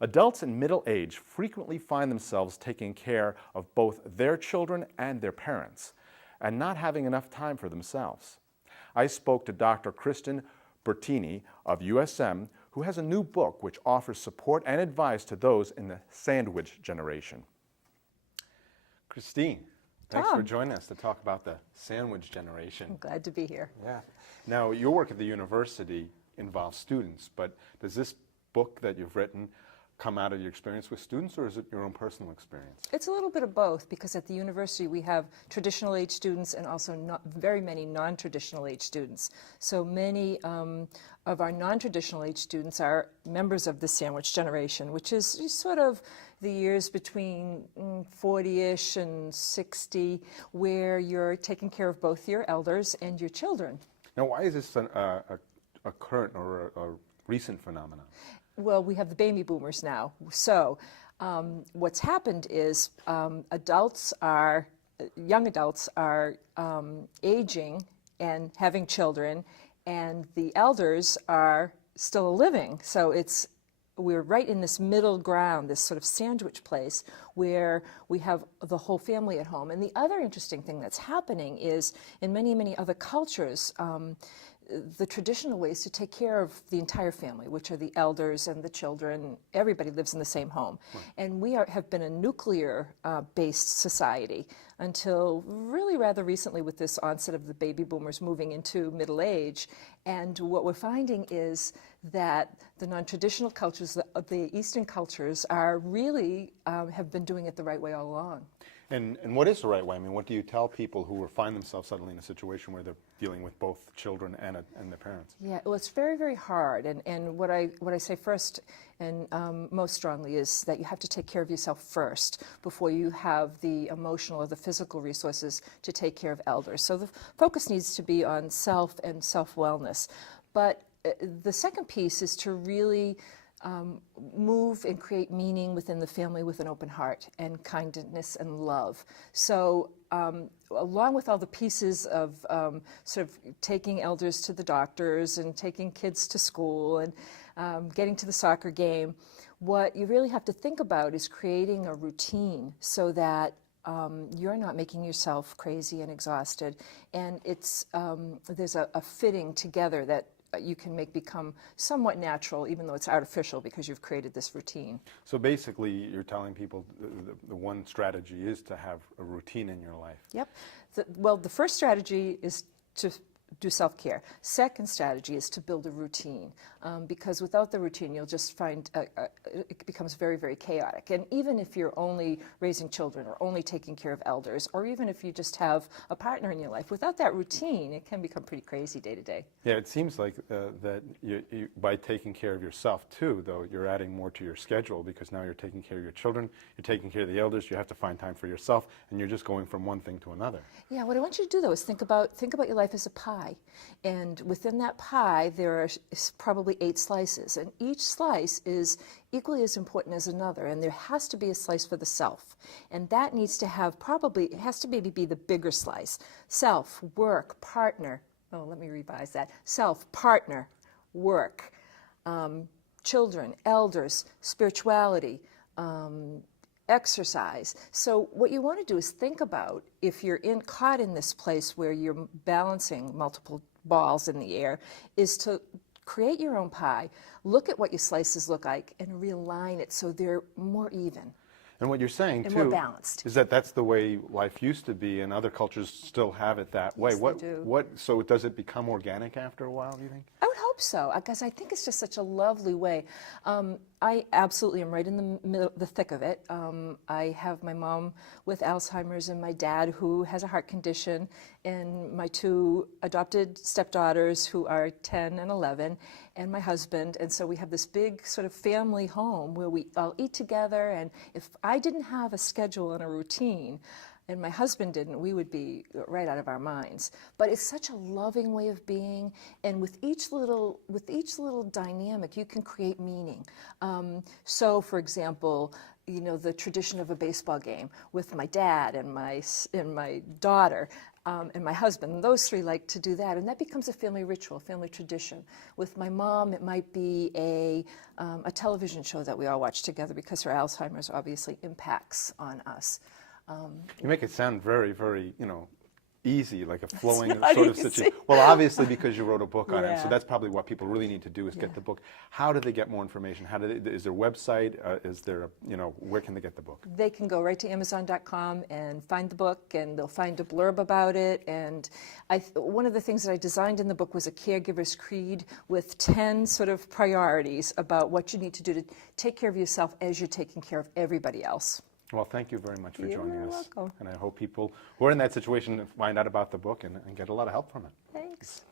Adults in middle age frequently find themselves taking care of both their children and their parents, and not having enough time for themselves. I spoke to Dr. Kristen Bertini of USM, who has a new book which offers support and advice to those in the sandwich generation. Christine, thanks for joining us to talk about the sandwich generation. I'm glad to be here. Yeah. Now, your work at the university involves students, but does this book that you've written come out of your experience with students, or is it your own personal experience? It's a little bit of both, because at the university we have traditional age students and also very many non-traditional age students. So many of our non-traditional age students are members of the sandwich generation, which is sort of the years between 40-ish and 60, where you're taking care of both your elders and your children. Now, why is this a current or a recent phenomenon? Well, we have the baby boomers now. So what's happened is young adults are aging and having children, and the elders are still living. So we're right in this middle ground, this sort of sandwich place where we have the whole family at home. And the other interesting thing that's happening is in many, many other cultures, the traditional ways to take care of the entire family, which are the elders and the children. Everybody lives in the same home. Right. And we have been a nuclear-based society until really rather recently, with this onset of the baby boomers moving into middle age. And what we're finding is that the non-traditional cultures, the Eastern cultures, are really have been doing it the right way all along. And what is the right way? I mean, what do you tell people who find themselves suddenly in a situation where they're dealing with both children and their parents? Yeah, well, it's very, very hard. And what I say first and most strongly is that you have to take care of yourself first before you have the emotional or the physical resources to take care of elders. So the focus needs to be on self and self-wellness. But the second piece is to really move and create meaning within the family with an open heart and kindness and love. So along with all the pieces of sort of taking elders to the doctors and taking kids to school and getting to the soccer game, what you really have to think about is creating a routine so that you're not making yourself crazy and exhausted, and there's a fitting together that you can make become somewhat natural, even though it's artificial, because you've created this routine. So basically, you're telling people the one strategy is to have a routine in your life. Yep. Well, the first strategy is to do self-care. Second strategy is to build a routine, because without the routine, you'll just find it becomes very, very chaotic. And even if you're only raising children or only taking care of elders, or even if you just have a partner in your life, without that routine, it can become pretty crazy day to day. Yeah, it seems like that you, by taking care of yourself too, though, you're adding more to your schedule, because now you're taking care of your children, you're taking care of the elders, you have to find time for yourself, and you're just going from one thing to another. Yeah, what I want you to do, though, is think about your life as a pie. And within that pie, there are probably 8 slices, and each slice is equally as important as another, and there has to be a slice for the self. And that needs to have it has to maybe be the bigger slice. Self, work, partner. Oh, let me revise that. Self, partner, work, children, elders, spirituality, exercise. So what you want to do is think about, if you're caught in this place where you're balancing multiple balls in the air, is to create your own pie, look at what your slices look like, and realign it so they're more even. And what you're saying, and too, more balanced. Is that that's the way life used to be, and other cultures still have it that way. Yes, they do. So does it become organic after a while, do you think? I would hope so, because I think it's just such a lovely way. I absolutely am right in the middle, the thick of it. I have my mom with Alzheimer's and my dad who has a heart condition, and my 2 adopted stepdaughters who are 10 and 11, and my husband. And so we have this big sort of family home where we all eat together, and if I didn't have a schedule and a routine, and my husband didn't, we would be right out of our minds. But it's such a loving way of being, and with each little dynamic, you can create meaning. So, for example, the tradition of a baseball game with my dad and my daughter. and my husband. Those three like to do that, and that becomes a family ritual, a family tradition. With my mom, it might be a television show that we all watch together because her Alzheimer's obviously impacts on us. You make it sound very, very, easy, like a flowing not sort of easy. situation. Well, obviously because you wrote a book on it, so Yeah. that's probably what people really need to do is get the book. How do they get more information? How do they, is there a website? Is there, where can they get the book? They can go right to Amazon.com and find the book, and they'll find a blurb about it. And one of the things that I designed in the book was a caregiver's creed with 10 sort of priorities about what you need to do to take care of yourself as you're taking care of everybody else. Well, thank you very much for You're joining us. welcome. And I hope people who are in that situation find out about the book and get a lot of help from it. Thanks.